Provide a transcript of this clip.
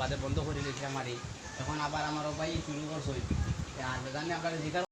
বাদে বন্ধ করে দিয়েছি আমারই এখন আবার আমার ভাই শুরু করছে আর জানি আপনারা জিকার